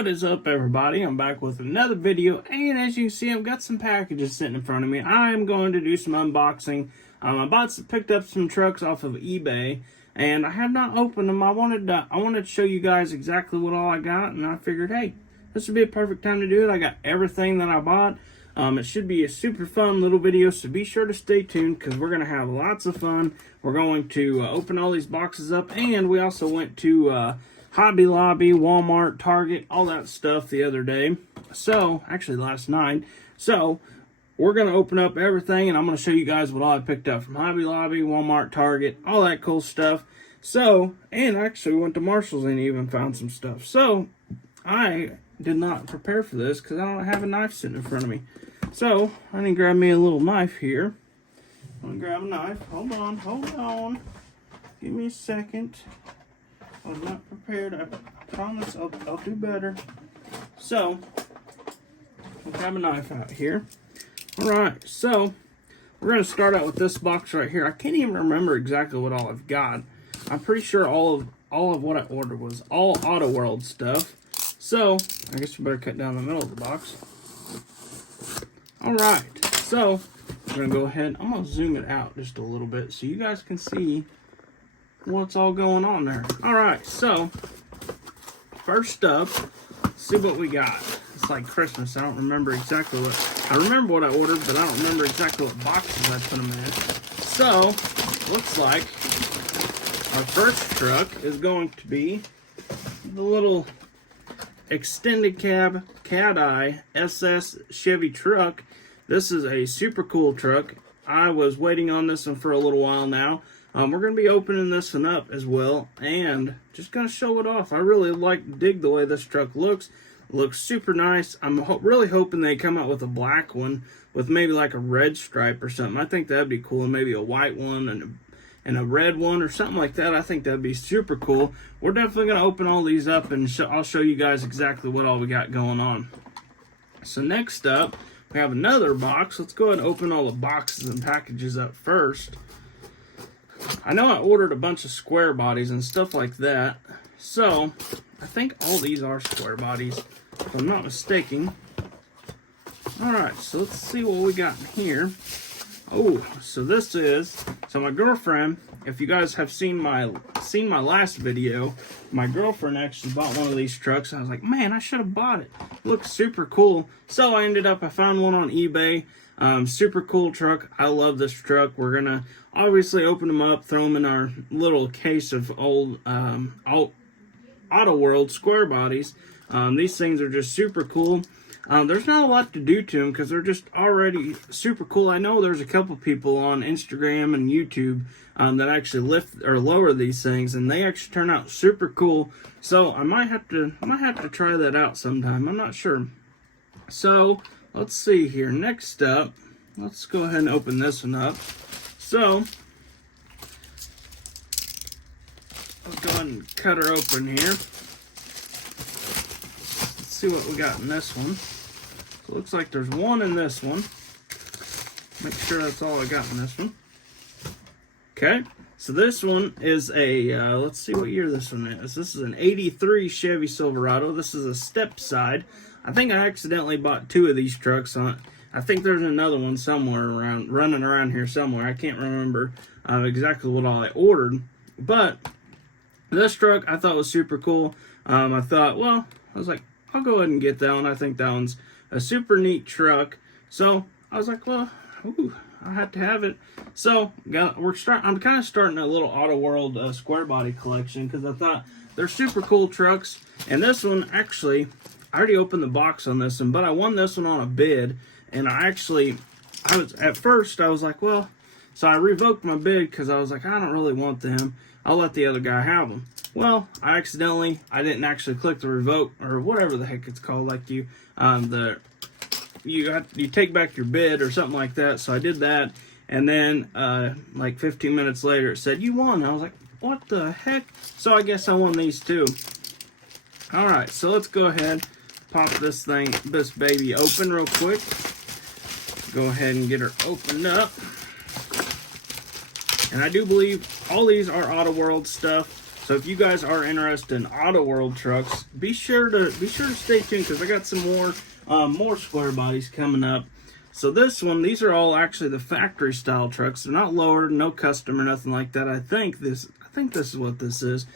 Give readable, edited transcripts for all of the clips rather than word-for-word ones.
What is up, everybody? I'm back with another video, and as you can see, I've got some packages sitting in front of me. I'm going to do some unboxing. Picked up some trucks off of eBay, and I have not opened them. I wanted to show you guys exactly what all I got, and I figured, hey, this would be a perfect time to do it. I got everything that I bought. It should be a super fun little video, so be sure to stay tuned because we're going to have lots of fun. We're going to open all these boxes up, and we also went to Hobby Lobby, Walmart, Target, all that stuff the other day. So, actually last night. So, we're going to open up everything, and I'm going to show you guys what all I picked up from Hobby Lobby, Walmart, Target, all that cool stuff. So, and actually went to Marshall's and even found some stuff. So, I did not prepare for this because I don't have a knife sitting in front of me. So, I need to grab me a little knife here. I'm going to grab a knife. Hold on. Give me a second. I was not prepared. I promise I'll do better. So, I'll grab a knife out here. Alright, so we're going to start out with this box right here. I can't even remember exactly what all I've got. I'm pretty sure all of what I ordered was all Auto World stuff. So, I guess you better cut down the middle of the box. Alright, so I'm going to go ahead. I'm going to zoom it out just a little bit so you guys can see what's all going on there. Alright, so first up, see what we got. It's like Christmas. I don't remember exactly what I remember what I ordered, but I don't remember exactly what boxes I put them in. So, looks like our first truck is going to be the little extended cab Cat-Eye SS Chevy truck. This is a super cool truck. I was waiting on this one for a little while now. We're going to be opening this one up as well, and just going to show it off. I really dig the way this truck looks. It looks super nice. I'm really hoping they come out with a black one with maybe like a red stripe or something. I think that'd be cool, and maybe a white one and a red one or something like that. I think that'd be super cool. We're definitely going to open all these up, and I'll show you guys exactly what all we got going on. So next up, we have another box. Let's go ahead and open all the boxes and packages up first. I know I ordered a bunch of square bodies and stuff like that, so I think all these are square bodies, if I'm not mistaken. Alright, so let's see what we got in here. Oh, so this is, my girlfriend, if you guys have seen my last video, my girlfriend actually bought one of these trucks. I was like, man, I should have bought it. It looks super cool. So I found one on eBay. Super cool truck. I love this truck. We're gonna obviously open them up, throw them in our little case of old Auto World square bodies. These things are just super cool. There's not a lot to do to them because they're just already super cool. I know there's a couple people on Instagram and YouTube that actually lift or lower these things, and they actually turn out super cool. So I might have to try that out sometime. I'm not sure. So let's see here. Next up, let's go ahead and open this one up. So let's go ahead and cut her open here. Let's see what we got in this one. So it looks like there's one in this one. Make sure that's all I got in this one. Okay, so this one is a, let's see what year this one is. This is an 83 Chevy Silverado. This is a step side. I think I accidentally bought two of these trucks on. I think there's another one somewhere running around here somewhere. I can't remember exactly what all I ordered. But this truck I thought was super cool. I thought, well, I was like, I'll go ahead and get that one. I think that one's a super neat truck. So I was like, well, I have to have it. So I'm kind of starting a little Auto World square body collection because I thought they're super cool trucks. And this one, actually, I already opened the box on this one, but I won this one on a bid. And at first I was like, well, so I revoked my bid because I was like, I don't really want them. I'll let the other guy have them. Well, I didn't actually click the revoke or whatever the heck it's called, like you take back your bid or something like that. So I did that, and then like 15 minutes later it said you won. I was like, what the heck? So I guess I won these too. All right, so let's go ahead, pop this baby open real quick. Go ahead and get her opened up. And I do believe all these are Auto World stuff. So if you guys are interested in Auto World trucks, be sure to stay tuned, because I got some more square bodies coming up. So these are all actually the factory style trucks. They're not lowered, no custom or nothing like that. I think this is what this is.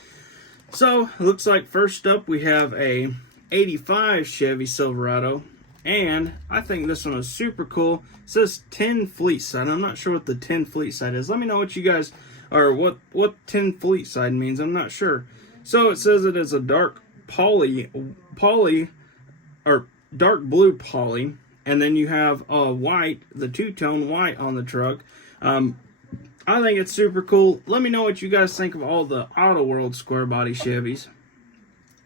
So it looks like first up we have a 85 Chevy Silverado, and I think this one is super cool. It says 10 fleet side. I'm not sure what the 10 fleet side is. Let me know what you guys, or what 10 fleet side means. I'm not sure. So it says it is a dark poly or dark blue poly, and then you have white, the two-tone white on the truck. I think it's super cool. Let me know what you guys think of all the Auto World square body Chevys.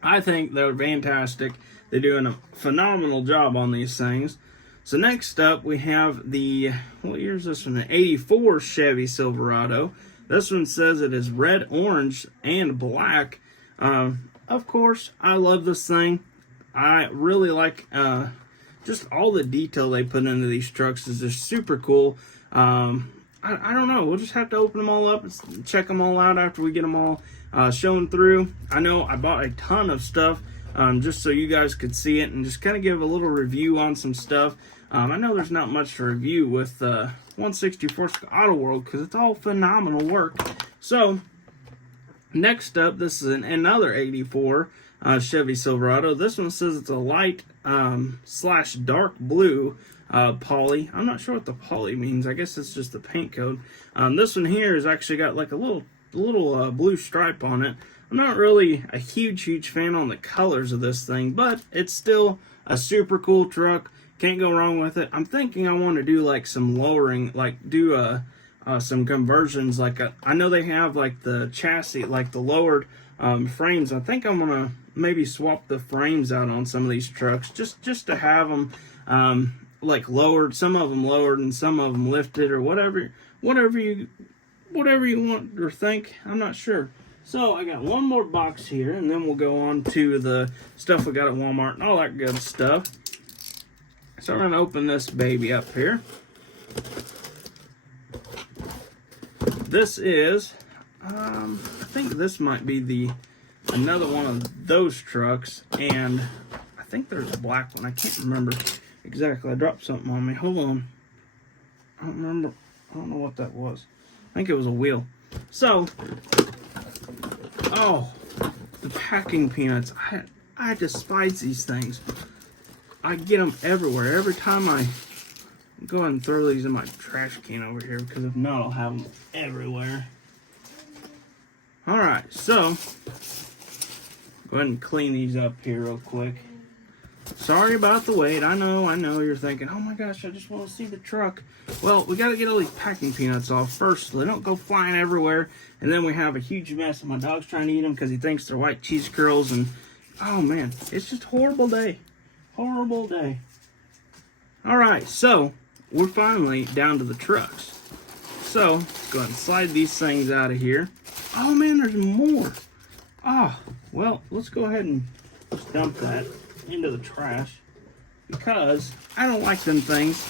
I think they're fantastic. They're doing a phenomenal job on these things. So next up we have the, what year is this one? The 84 Chevy Silverado. This one says it is red, orange, and black. Of course, I love this thing. I really like just all the detail they put into these trucks is just super cool. I don't know. We'll just have to open them all up and check them all out after we get them all shown through. I know I bought a ton of stuff just so you guys could see it and just kind of give a little review on some stuff. I know there's not much to review with 164 Auto World because it's all phenomenal work. So next up, this is another 84 Chevy Silverado. This one says it's a light slash dark blue poly. I'm not sure what the poly means. I guess it's just the paint code. This one here has actually got like a little blue stripe on it. I'm not really a huge fan on the colors of this thing, but it's still a super cool truck. Can't go wrong with it. I'm thinking I want to do like some lowering, like do some conversions. Like I know they have like the chassis, like the lowered frames. I think I'm gonna maybe swap the frames out on some of these trucks just to have them like lowered, some of them lowered and some of them lifted, or whatever you want or think. I'm not sure. So I got one more box here, and then we'll go on to the stuff we got at Walmart and all that good stuff. So I'm going to open this baby up here. This is, I think this might be another one of those trucks, and I think there's a black one. I can't remember exactly. I dropped something on me. Hold on. I don't remember. I don't know what that was. I think it was a wheel. So, oh, the packing peanuts. I despise these things. I get them everywhere. Every time I go ahead and throw these in my trash can over here, because if not, I'll have them everywhere. Alright, so go ahead and clean these up here real quick. Sorry about the wait. I know you're thinking, oh my gosh, I just want to see the truck. Well, we got to get all these packing peanuts off first so they don't go flying everywhere, and then we have a huge mess, and my dog's trying to eat them because he thinks they're white cheese curls, and oh man, it's just a horrible day. Horrible day. Alright, so we're finally down to the trucks. So let's go ahead and slide these things out of here. Oh man, there's more. Ah, well, let's go ahead and just dump that into the trash because I don't like them things.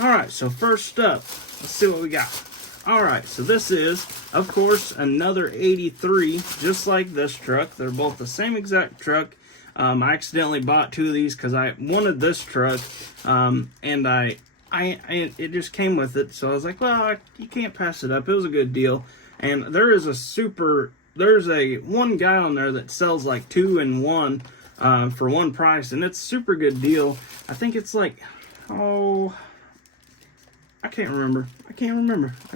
Alright, so first up, let's see what we got. Alright, so this is, of course, another 83, just like this truck. They're both the same exact truck. I accidentally bought two of these because I wanted this truck, and it just came with it. So I was like, well, you can't pass it up. It was a good deal. And there's a one guy on there that sells like 2 in 1 for one price, and it's a super good deal. I think it's like, I can't remember. I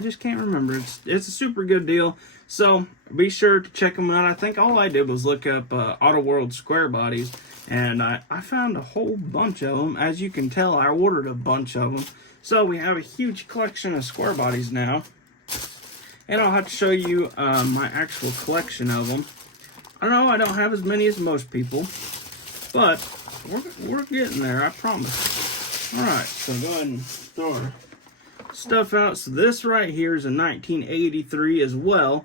just can't remember. It's a super good deal. So be sure to check them out. I think all I did was look up Auto World square bodies, and I found a whole bunch of them. As you can tell, I ordered a bunch of them. So we have a huge collection of square bodies now. And I'll have to show you my actual collection of them. I know I don't have as many as most people, but we're getting there, I promise. Alright, so go ahead and throw our stuff out. So this right here is a 1983 as well.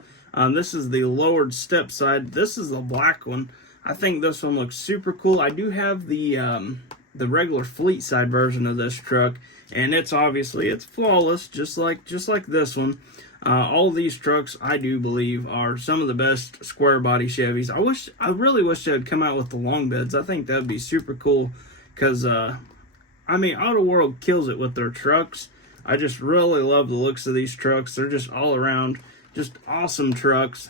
This is the lowered step side. This is the black one. I think this one looks super cool. I do have the regular fleet side version of this truck, and it's flawless, just like this one. All of these trucks, I do believe, are some of the best square body Chevys. I really wish they'd come out with the long beds. I think that'd be super cool because, I mean, Auto World kills it with their trucks. I just really love the looks of these trucks. They're just all around, just awesome trucks.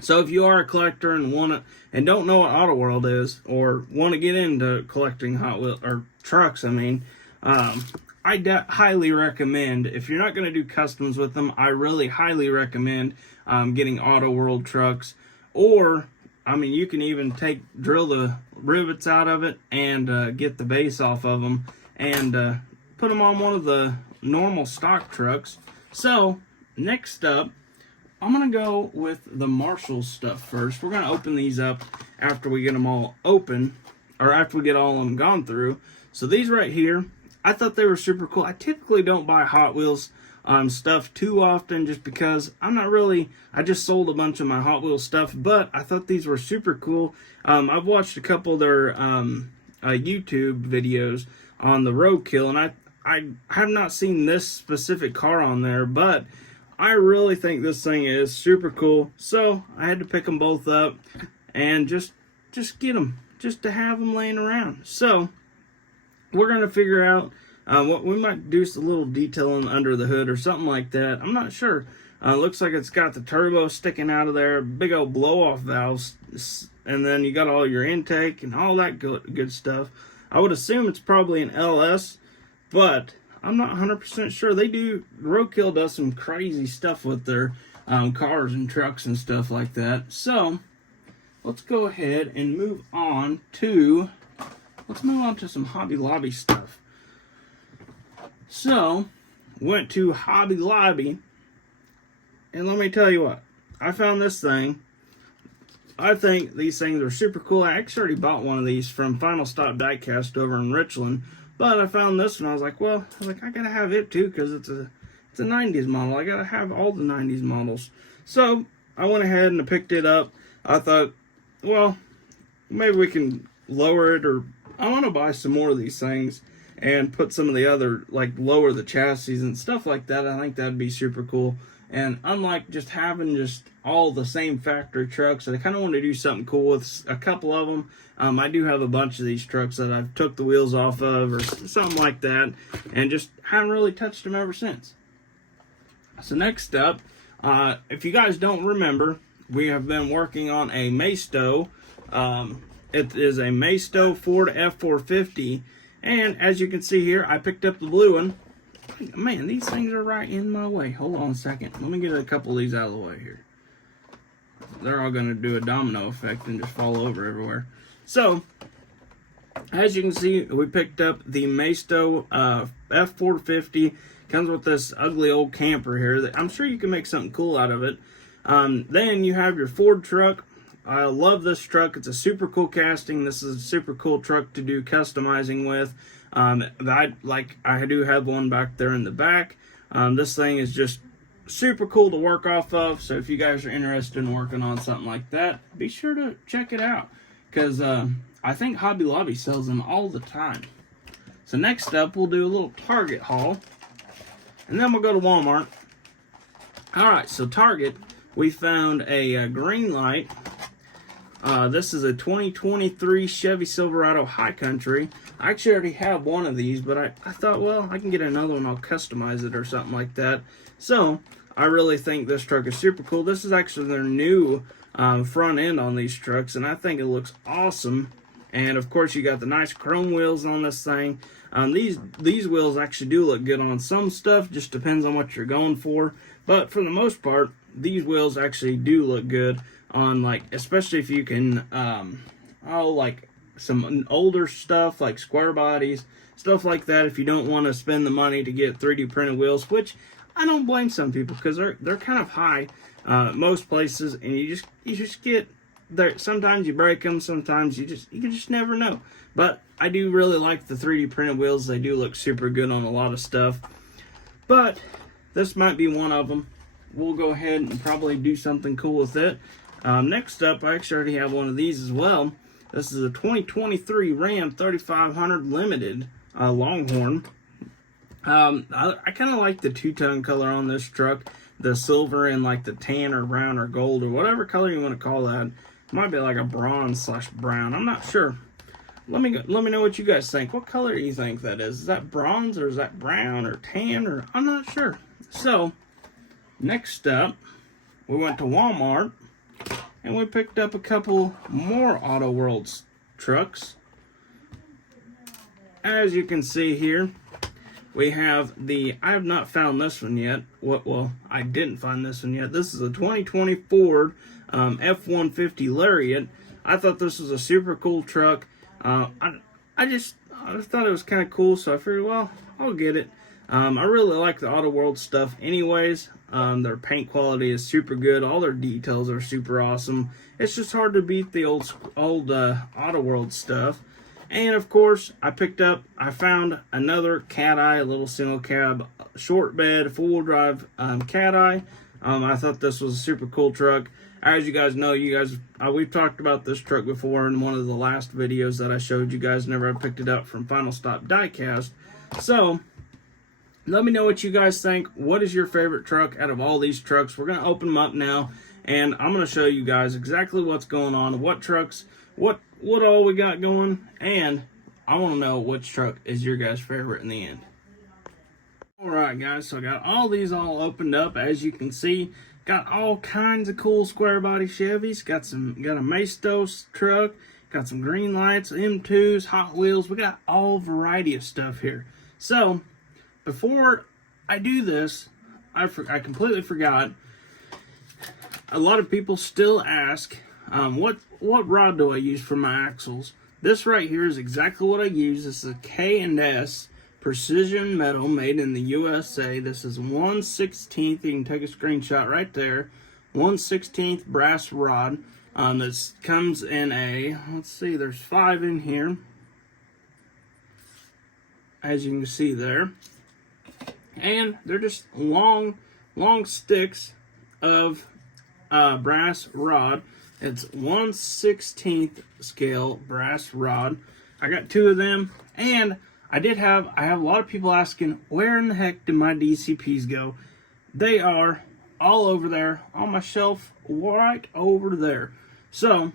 So if you are a collector and don't know what Auto World is, or want to get into collecting Hot Wheels or trucks, I highly recommend, if you're not going to do customs with them, I really highly recommend getting Auto World trucks. Or, I mean, you can even drill the rivets out of it and get the base off of them and put them on one of the normal stock trucks. So, next up, I'm going to go with the Marshall stuff first. We're going to open these up after we get them all open, or after we get all of them gone through. So these right here, I thought they were super cool. I typically don't buy Hot Wheels stuff too often just because I just sold a bunch of my Hot Wheels stuff, but I thought these were super cool. I've watched a couple of their YouTube videos on the Roadkill, and I have not seen this specific car on there, but I really think this thing is super cool. So I had to pick them both up and just get them, just to have them laying around. So we're going to figure out what we might do, a little detailing under the hood or something like that. I'm not sure. Looks like it's got the turbo sticking out of there, big old blow-off valves, and then you got all your intake and all that good stuff. I would assume it's probably an LS, but I'm not 100% sure. Roadkill does some crazy stuff with their cars and trucks and stuff like that. So let's go ahead and move on to some Hobby Lobby stuff. So, went to Hobby Lobby, and let me tell you what, I found this thing. I think these things are super cool. I actually already bought one of these from Final Stop Diecast over in Richland, but I found this one. I was like, I gotta have it too because it's a 90s model. I gotta have all the 90s models. So I went ahead and I picked it up. I thought, well, maybe we can lower it, or I want to buy some more of these things and put some of the other, like, lower the chassis and stuff like that. I think that'd be super cool. And unlike just having just all the same factory trucks, I kind of want to do something cool with a couple of them. I do have a bunch of these trucks that I've took the wheels off of or something like that, and just haven't really touched them ever since. So next up, if you guys don't remember, we have been working on a Maisto. It is a Maisto Ford F450, and as you can see here, I picked up the blue one. Man, these things are right in my way. Hold on a second. Let me get a couple of these out of the way here. They're all going to do a domino effect and just fall over everywhere. So, as you can see, we picked up the Maisto F450. Comes with this ugly old camper here. I'm sure you can make something cool out of it. Then you have your Ford truck. I love this truck. It's a super cool casting. This is a super cool truck to do customizing with. I do have one back there in the back. This thing is just super cool to work off of. So if you guys are interested in working on something like that, be sure to check it out. Because I think Hobby Lobby sells them all the time. So next up, we'll do a little Target haul. And then we'll go to Walmart. Alright, so Target, we found a green light. This is a 2023 Chevy Silverado High Country. I actually already have one of these, but I thought, well, I can get another one. I'll customize it or something like that. So, I really think this truck is super cool. This is actually their new front end on these trucks, and I think it looks awesome. And, of course, you got the nice chrome wheels on this thing. These wheels actually do look good on some stuff. Just depends on what you're going for. But, for the most part, these wheels actually do look good on, like, especially if you can, like some older stuff like square bodies, stuff like that. If you don't want to spend the money to get 3D printed wheels, which I don't blame some people because they're kind of high most places, and you just get there. Sometimes you break them, sometimes you just never know. But I do really like the 3D printed wheels. They do look super good on a lot of stuff. But this might be one of them. We'll go ahead and probably do something cool with it. Next up, I actually already have one of these as well. This is a 2023 Ram 3500 Limited Longhorn. I kind of like the two-tone color on this truck. the silver and like the tan or brown or gold or whatever color you want to call that. It might be like a bronze / brown. I'm not sure. Let me know what you guys think. What color do you think that is? Is that bronze or is that brown or tan or I'm not sure. So next up, we went to Walmart and we picked up a couple more Auto Worlds trucks. As you can see here, we have I have not found this one yet. Well, I didn't find this one yet. This is a 2020 Ford F-150 Lariat. I thought this was a super cool truck. I just thought it was kind of cool, so I figured, well, I'll get it. I really like the Auto World stuff anyways. Their paint quality is super good. All their details are super awesome. It's just hard to beat the old Auto World stuff. And of course, I found another Cat Eye, a little single cab, short bed, four-wheel drive Cat Eye. I thought this was a super cool truck. As you guys know, we've talked about this truck before in one of the last videos that I showed you guys whenever I picked it up from Final Stop Diecast. So, let me know what you guys think. What is your favorite truck out of all these trucks? We're going to open them up now, and I'm going to show you guys exactly what's going on, what trucks, what all we got going, and I want to know which truck is your guys' favorite in the end. Alright guys, so I got all these all opened up. As you can see, got all kinds of cool square body Chevys. Got a Maestos truck, got some green lights, M2s, Hot Wheels. We got all variety of stuff here. So, before I do this, I completely forgot. A lot of people still ask, what rod do I use for my axles? This right here is exactly what I use. This is a K&S Precision Metal made in the USA. This is 1/16. You can take a screenshot right there. 1/16 brass rod. This comes in a, let's see, there's 5 in here, as you can see there. And they're just long sticks of brass rod. It's 1/16 scale brass rod. I got 2 of them, and I have a lot of people asking, where in the heck did my DCPs go? They are all over there on my shelf, right over there. So,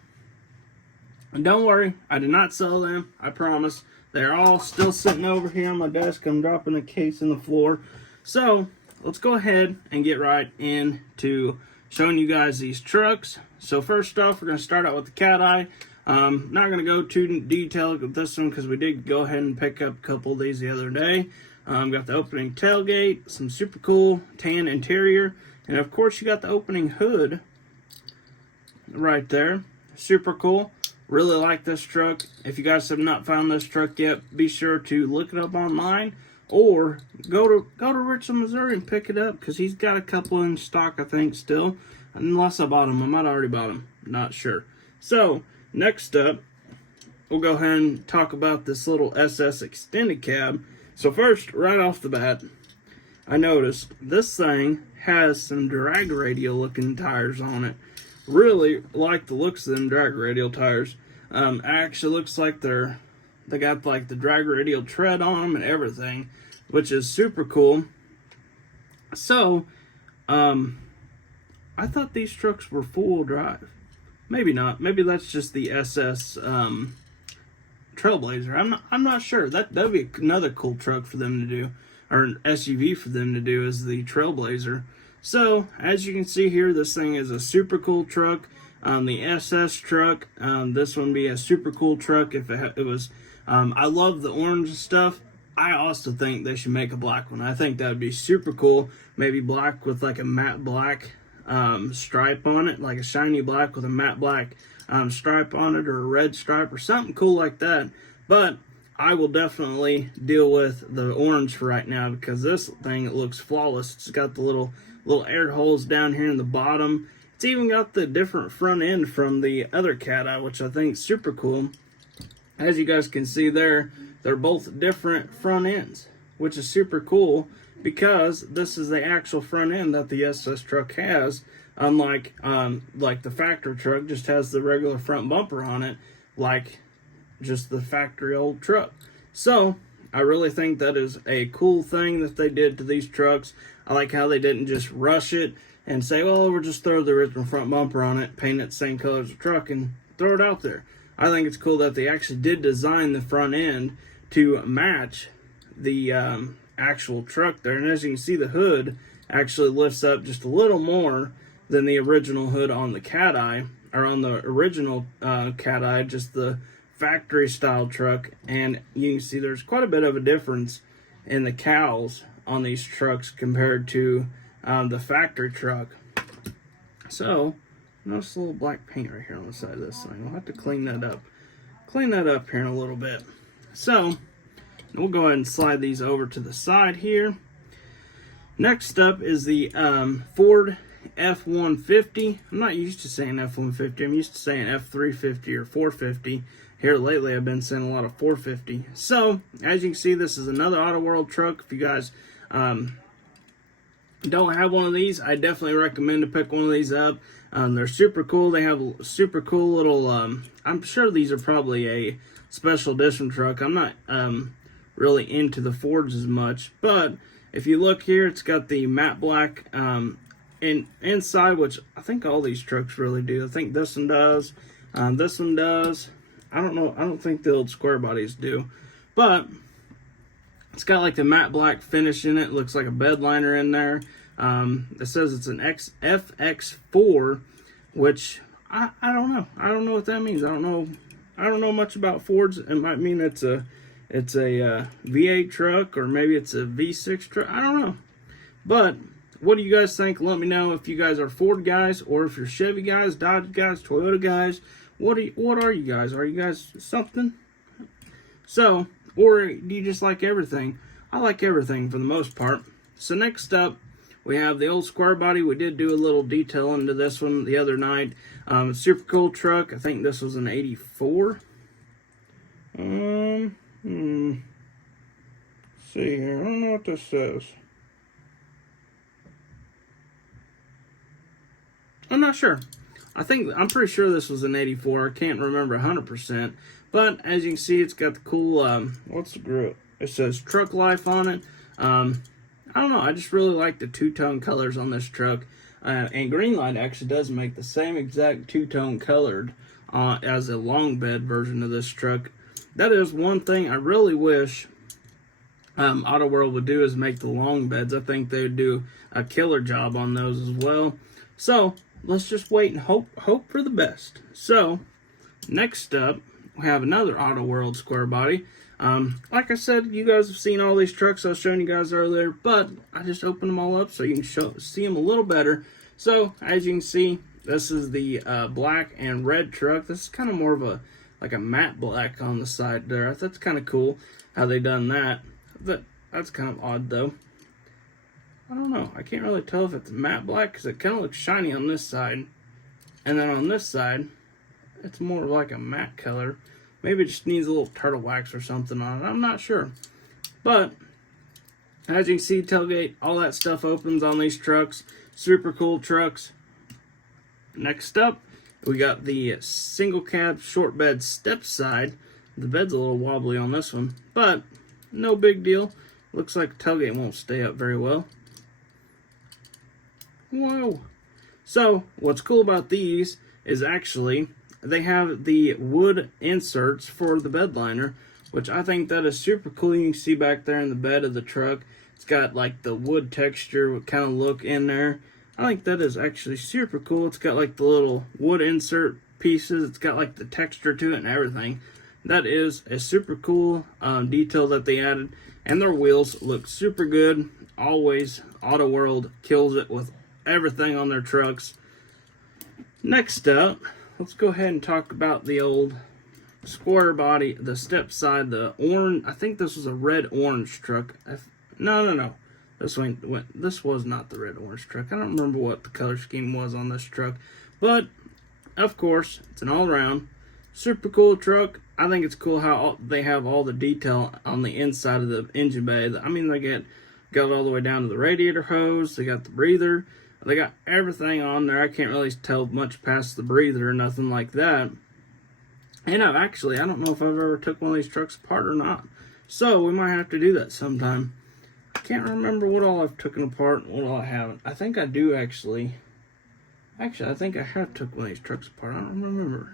don't worry, I did not sell them, I promise. They're all still sitting over here on my desk. I'm dropping a case on the floor. So, let's go ahead and get right into showing you guys these trucks. So first off, we're going to start out with the Cat Eye. Not going to go too detailed with this one because we did go ahead and pick up a couple of these the other day. Got the opening tailgate, some super cool tan interior, and of course you got the opening hood right there. Super cool. Really like this truck. If you guys have not found this truck yet, be sure to look it up online or go to Richland, Missouri and pick it up because he's got a couple in stock, I think, still. Unless I bought them. I might have already bought them. Not sure. So, next up, we'll go ahead and talk about this little SS extended cab. So first, right off the bat, I noticed this thing has some drag radial looking tires on it. Really like the looks of them drag radial tires. Actually looks like they got like the drag radial tread on them and everything, which is super cool. So, I thought these trucks were four-wheel drive. Maybe not. Maybe that's just the SS Trailblazer. I'm not sure. That'd be another cool truck for them to do, or an SUV for them to do, is the Trailblazer. So as you can see here, this thing is a super cool truck. The SS truck. This one be a super cool truck if it was. I love the orange stuff. I also think they should make a black one. I think that would be super cool. Maybe black with like a matte black stripe on it, like a shiny black with a matte black stripe on it, or a red stripe, or something cool like that. But I will definitely deal with the orange for right now because this thing, it looks flawless. It's got the little air holes down here in the bottom. It's even got the different front end from the other Cat Eye, which I think is super cool. As you guys can see there, they're both different front ends, which is super cool, because this is the actual front end that the SS truck has, unlike like the factory truck just has the regular front bumper on it, like just the factory old truck. So I really think that is a cool thing that they did to these trucks. I like how they didn't just rush it and say, well, we'll just throw the original front bumper on it, paint it the same color as the truck, and throw it out there. I think it's cool that they actually did design the front end to match the actual truck there. And as you can see, the hood actually lifts up just a little more than the original hood on the Cat Eye, or on the original Cat Eye, just the factory style truck. And you can see there's quite a bit of a difference in the cowls on these trucks compared to the factory truck. So notice a little black paint right here on the side of this thing. We'll have to clean that up here in a little bit. So we'll go ahead and slide these over to the side here. Next up is the Ford F-150. I'm not used to saying F-150. I'm used to saying F-350 or 450. Here lately, I've been saying a lot of 450. So, as you can see, this is another Auto World truck. If you guys don't have one of these, I definitely recommend to pick one of these up. They're super cool. They have super cool little, I'm sure these are probably a special edition truck. I'm not really into the Fords as much, but if you look here, it's got the matte black inside, which I think all these trucks really do. I think this one does. This one does. I don't know. I don't think the old square bodies do, but it's got like the matte black finish in it. It looks like a bed liner in there. It says it's an FX4, which I don't know. I don't know what that means. I don't know much about Fords. It might mean it's a V8 truck, or maybe it's a V6 truck. I don't know. But what do you guys think? Let me know if you guys are Ford guys, or if you're Chevy guys, Dodge guys, Toyota guys. What are you guys? Are you guys something? So, or do you just like everything? I like everything for the most part. So next up, we have the old square body. We did do a little detail into this one the other night. Super cool truck. I think this was an 84. See here. I don't know what this says. I'm not sure. I'm pretty sure this was an 84. I can't remember 100%. But as you can see, it's got the cool, what's the grip? It says Truck Life on it. I don't know. I just really like the two-tone colors on this truck. And Greenlight actually does make the same exact two-tone colored as a long bed version of this truck. That is one thing I really wish Auto World would do, is make the long beds. I think they would do a killer job on those as well. So let's just wait and hope for the best. So next up, we have another Auto World square body. Like I said, you guys have seen all these trucks I was showing you guys earlier, but I just opened them all up so you can see them a little better. So as you can see, this is the black and red truck. This is kind of more of a matte black on the side there. That's kind of cool how they done that. But that's kind of odd though. I don't know. I can't really tell if it's matte black because it kind of looks shiny on this side. And then on this side, it's more like a matte color. Maybe it just needs a little turtle wax or something on it. I'm not sure. But as you can see, tailgate, all that stuff opens on these trucks. Super cool trucks. Next up, we got the single cab short bed step side. The bed's a little wobbly on this one, but no big deal. Looks like the tailgate won't stay up very well. Whoa. So what's cool about these is actually they have the wood inserts for the bed liner, which I think that is super cool. You can see back there in the bed of the truck, it's got like the wood texture kind of look in there. I think that is actually super cool. It's got like the little wood insert pieces. It's got like the texture to it and everything. That is a super cool detail that they added. And their wheels look super good. Always, Auto World kills it with everything on their trucks. Next up, let's go ahead and talk about the old square body, the step side, the orange. I think this was a red-orange truck. No. This was not the red-orange truck. I don't remember what the color scheme was on this truck. But, of course, it's an all-around super cool truck. I think it's cool how they have all the detail on the inside of the engine bay. I mean, they got all the way down to the radiator hose. They got the breather. They got everything on there. I can't really tell much past the breather or nothing like that. And I don't know if I've ever took one of these trucks apart or not. So we might have to do that sometime. Can't remember what all I've taken apart and what all I haven't. I think I do actually. Actually, I think I have took one of these trucks apart. I don't remember.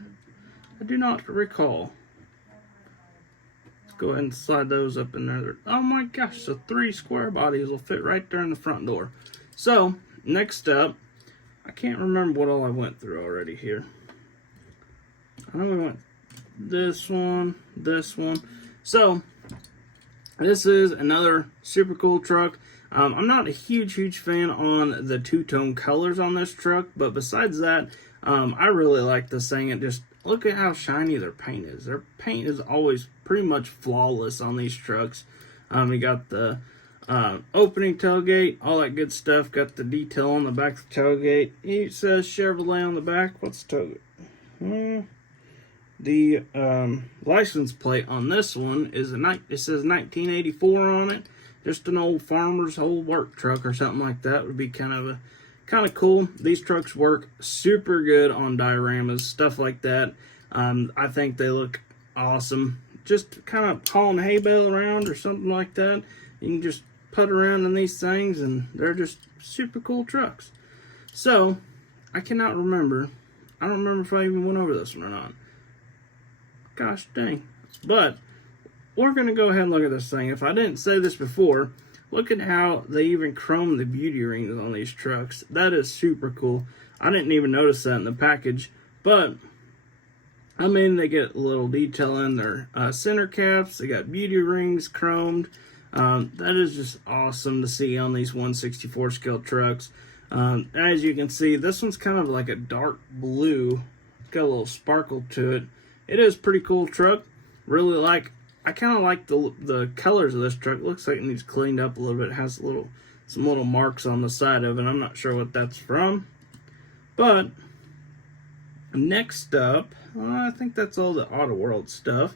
I do not recall. Let's go ahead and slide those up in there. Oh my gosh, so 3 square bodies will fit right there in the front door. So, next up, I can't remember what all I went through already here. I know we went this one. So, this is another super cool truck. I'm not a huge fan on the two-tone colors on this truck, but besides that, I really like this thing. And just look at how shiny their paint is. Their paint is always pretty much flawless on these trucks. We got the opening tailgate, all that good stuff. Got the detail on the back of the tailgate. It says Chevrolet on the back. What's the tailgate? The license plate on this one is it says 1984 on it. Just an old farmer's old work truck or something like that would be kind of cool. These trucks work super good on dioramas, stuff like that. I think they look awesome. Just kind of hauling hay bale around or something like that. You can just put around in these things and they're just super cool trucks. So, I cannot remember. I don't remember if I even went over this one or not. Gosh dang. But we're going to go ahead and look at this thing. If I didn't say this before, look at how they even chrome the beauty rings on these trucks. That is super cool. I didn't even notice that in the package. But, I mean, they get a little detail in their center caps. They got beauty rings chromed. That is just awesome to see on these 1/64 scale trucks. As you can see, this one's kind of like a dark blue. It's got a little sparkle to it. It is a pretty cool truck. I kind of like the colors of this truck. It looks like it needs cleaned up a little bit. It has some little marks on the side of it. I'm not sure what that's from. But next up, I think that's all the Auto World stuff.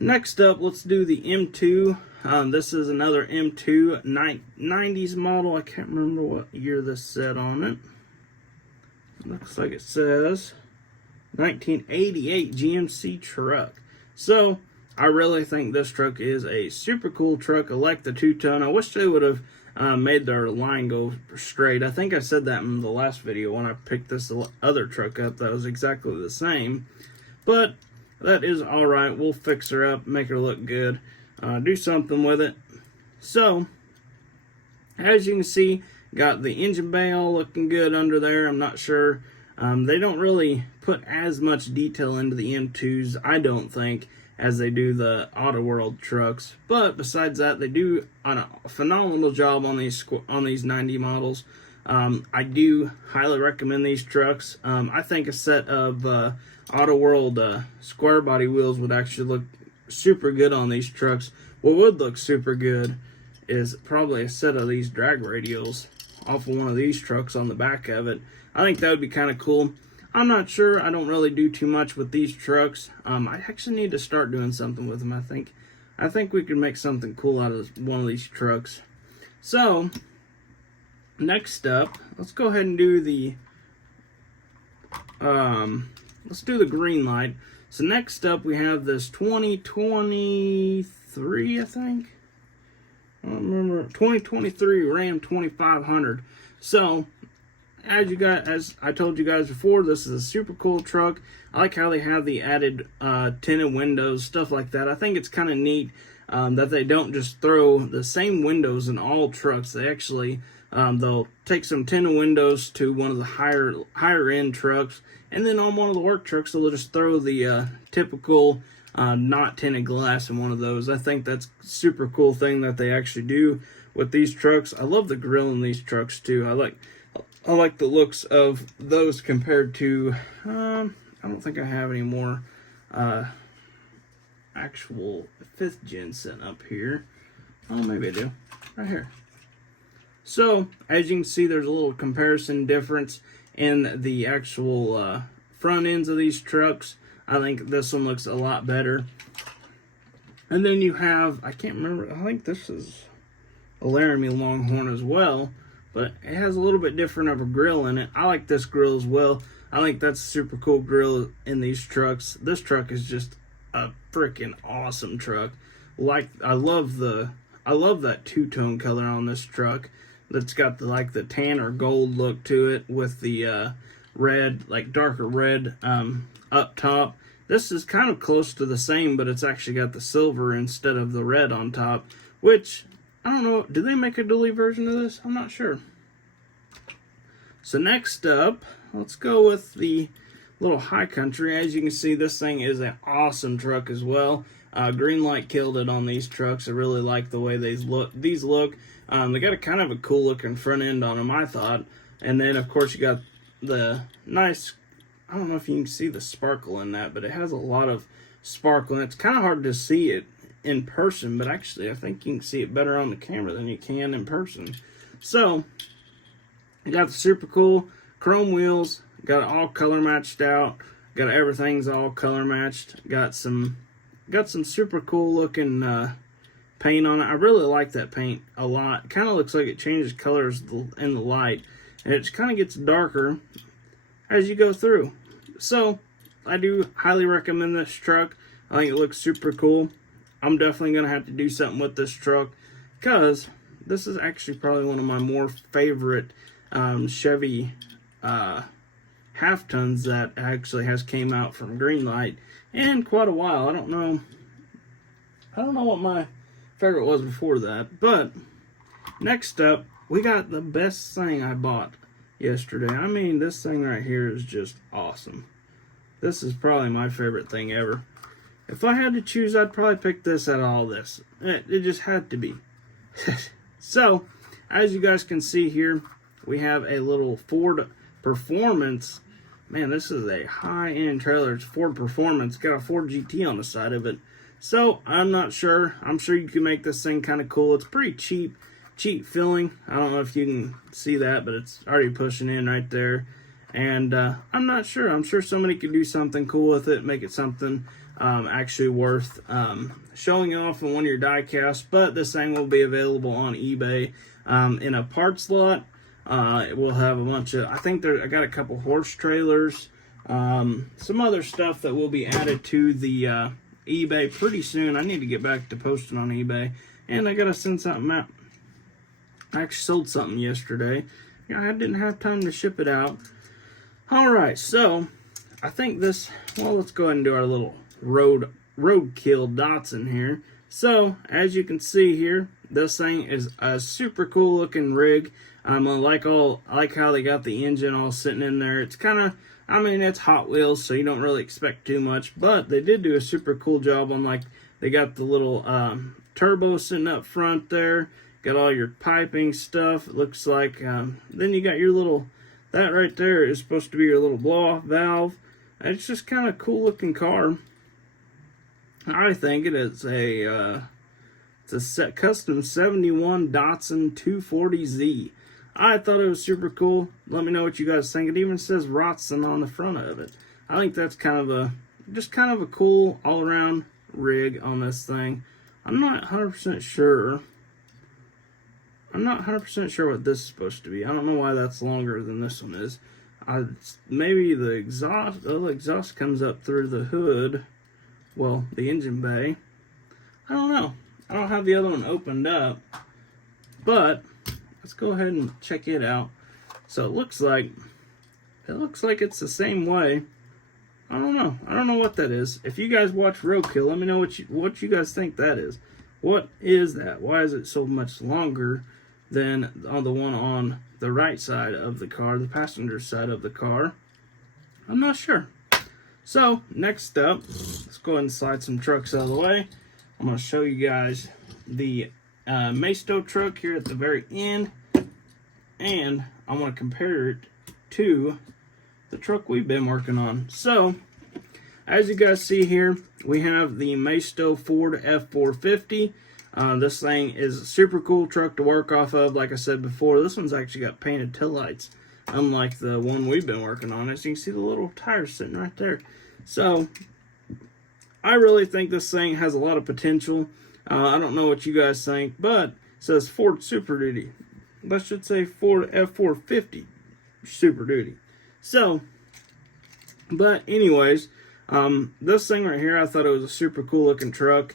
Next up, let's do the M2. This is another M2 90s model. I can't remember what year this said on it. Looks like it says 1988 GMC truck. So, I really think this truck is a super cool truck. I like the two-tone. I wish they would have made their line go straight. I think I said that in the last video when I picked this other truck up that was exactly the same. But that is alright. We'll fix her up, make her look good, do something with it. So, as you can see, got the engine bay all looking good under there. I'm not sure. They don't really put as much detail into the M2s, I don't think, as they do the Auto World trucks. But besides that, they do a phenomenal job on these 90 models. I do highly recommend these trucks. I think a set of Auto World square body wheels would actually look super good on these trucks. What would look super good is probably a set of these drag radials off of one of these trucks on the back of it. I think that would be kind of cool. I'm not sure. I don't really do too much with these trucks. I actually need to start doing something with them. I think we can make something cool out of one of these trucks. So, next up, let's go ahead and do the green light. So next up we have this 2023, I think. I don't remember. 2023 Ram 2500. So, as I told you guys before, this is a super cool truck. I like how they have the added tinted windows, stuff like that. I think it's kind of neat that they don't just throw the same windows in all trucks. They actually they'll take some tinted windows to one of the higher end trucks, and then on one of the work trucks they'll just throw the typical not tinted glass in one of those. I think that's a super cool thing that they actually do with these trucks. I love the grill in these trucks too. I like the looks of those compared to, I don't think I have any more actual 5th gen sitting up here. Oh, maybe I do. Right here. So, as you can see, there's a little comparison difference in the actual front ends of these trucks. I think this one looks a lot better. And then you have, I can't remember, I think this is a Laramie Longhorn as well. But it has a little bit different of a grill in it. I like this grill as well. I think that's a super cool grill in these trucks. This truck is just a freaking awesome truck. I love the I love that two-tone color on this truck. That's got the tan or gold look to it with the red, like darker red up top. This is kind of close to the same, but it's actually got the silver instead of the red on top, which, I don't know, do they make a dually version of this? I'm not sure. So next up, let's go with the little High Country. As you can see, this thing is an awesome truck as well. Greenlight killed it on these trucks. I really like the way these look. They got a kind of a cool looking front end on them, I thought. And then, of course, you got the nice, I don't know if you can see the sparkle in that, but it has a lot of sparkle. And it's kind of hard to see it in person, but actually I think you can see it better on the camera than you can in person. So, you got the super cool chrome wheels. Got it all color matched out. Got everything's all color matched. Got some super cool looking paint on it. I really like that paint a lot. It kind of looks like it changes colors in the light, and it just kind of gets darker as you go through. So I do highly recommend this truck. I think it looks super cool. I'm definitely gonna have to do something with this truck because this is actually probably one of my more favorite Chevy half tons that actually has came out from Greenlight in quite a while. I don't know what my favorite was before that. But next up, we got the best thing I bought yesterday. I mean, this thing right here is just awesome. This is probably my favorite thing ever. If I had to choose, I'd probably pick this out of all this. It just had to be. So, as you guys can see here, we have a little Ford Performance. Man, this is a high-end trailer. It's Ford Performance. Got a Ford GT on the side of it. So, I'm not sure. I'm sure you can make this thing kind of cool. It's pretty cheap filling. I don't know if you can see that, but it's already pushing in right there. And I'm not sure. I'm sure somebody could do something cool with it, make it something actually worth showing off in one of your die casts. But this thing will be available on eBay in a parts lot. It will have a bunch of, I got a couple horse trailers, some other stuff that will be added to the eBay pretty soon. I need to get back to posting on eBay, and I gotta send something out. I actually sold something yesterday. I didn't have time to ship it out. Alright, so I think this, well, let's go ahead and do our little roadkill Datsun here. So, as you can see here, this thing is a super cool looking rig. I like how they got the engine all sitting in there. It's kind of, I mean, it's Hot Wheels, so you don't really expect too much, but they did do a super cool job on, like, they got the little turbo sitting up front there, got all your piping stuff. It looks like, then you got your little, that right there is supposed to be your little blow-off valve. It's just kind of cool looking car. I think it is it's a custom 71 Datsun 240Z. I thought it was super cool. Let me know what you guys think. It even says Rotson on the front of it. I think that's kind of a cool all-around rig on this thing. I'm not 100% sure. I'm not 100% sure what this is supposed to be. I don't know why that's longer than this one is. Maybe the exhaust comes up through the hood. Well, the engine bay. I don't know. I don't have the other one opened up. But let's go ahead and check it out. So it looks like it's the same way. I don't know. I don't know what that is. If you guys watch Roadkill, let me know what you guys think that is. What is that? Why is it so much longer than on the one on the right side of the car, the passenger side of the car? I'm not sure. So, next up, let's go ahead and slide some trucks out of the way. I'm going to show you guys the Maisto truck here at the very end. And I want to compare it to the truck we've been working on. So, as you guys see here, we have the Maisto Ford F450. This thing is a super cool truck to work off of. Like I said before, this one's actually got painted taillights, unlike the one we've been working on. As you can see, the little tires sitting right there. So, I really think this thing has a lot of potential. I don't know what you guys think, but it says Ford Super Duty. That should say Ford F450 Super Duty. So, but anyways, this thing right here, I thought it was a super cool looking truck.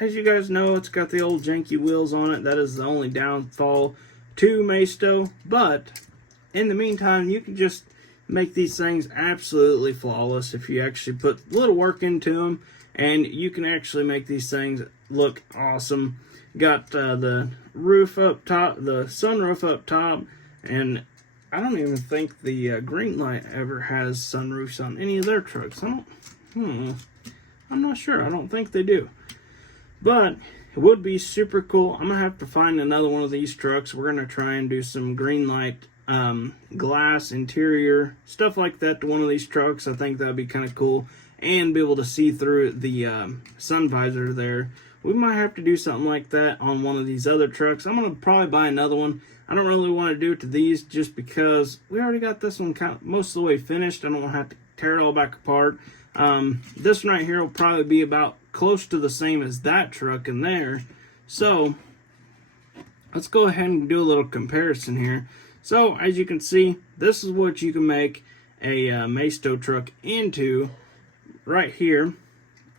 as you guys know, it's got the old janky wheels on it. That is the only downfall to Maisto. But in the meantime, you can just make these things absolutely flawless if you actually put a little work into them. And you can actually make these things look awesome. Got the roof up top, the sunroof up top, and I don't even think the Greenlight ever has sunroofs on any of their trucks. I'm not sure. I don't think they do. But it would be super cool. I'm going to have to find another one of these trucks. We're going to try and do some Greenlight glass interior, stuff like that to one of these trucks. I think that would be kind of cool. And be able to see through the sun visor there. We might have to do something like that on one of these other trucks. I'm going to probably buy another one. I don't really want to do it to these just because we already got this one most of the way finished. I don't want to have to tear it all back apart. This one right here will probably be about close to the same as that truck in there. So let's go ahead and do a little comparison here. So as you can see, this is what you can make a Maisto truck into. Right here,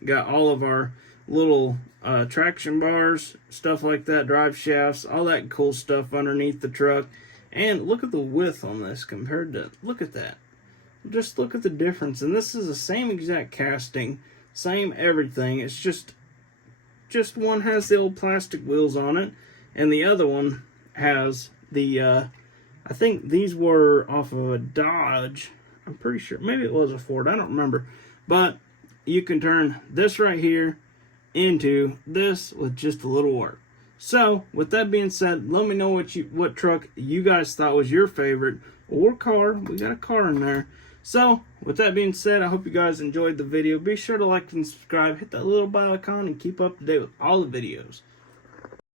got all of our little traction bars, stuff like that, drive shafts, all that cool stuff underneath the truck. And look at the width on this compared to, look at that. Just look at the difference. And this is the same exact casting, same everything. It's just one has the old plastic wheels on it, and the other one has the, I think these were off of a Dodge. I'm pretty sure. Maybe it was a Ford. I don't remember. But you can turn this right here into this with just a little work. So, with that being said, let me know what truck you guys thought was your favorite, or car. We got a car in there. So, with that being said, I hope you guys enjoyed the video. Be sure to like and subscribe, hit that little bell icon, and keep up to date with all the videos.